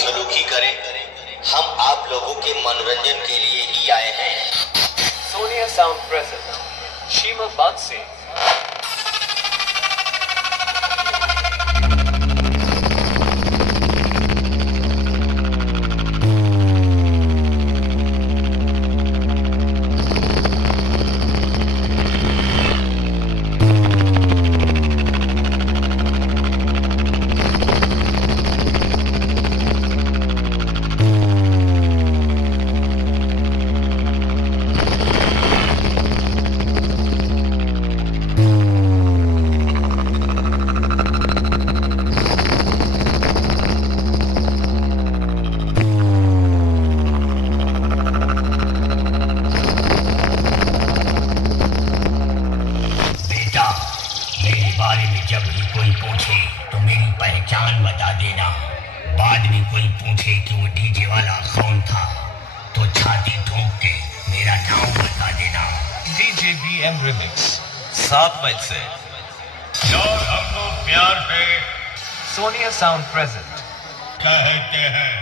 बदसलूकी करें। हम आप लोगों के मनोरंजन के लिए ही आए हैं। Sonia sound present. Shima Batsi. बारे में जब भी कोई पूछे तो मेरी पहचान बता देना। बाद में कोई पूछे कि वो डीजे वाला कौन था तो छाती ठोक के मेरा नाम बता देना। DJ BM Remix 7 मील से और हमको प्यार से Sonia sound present. कहते हैं।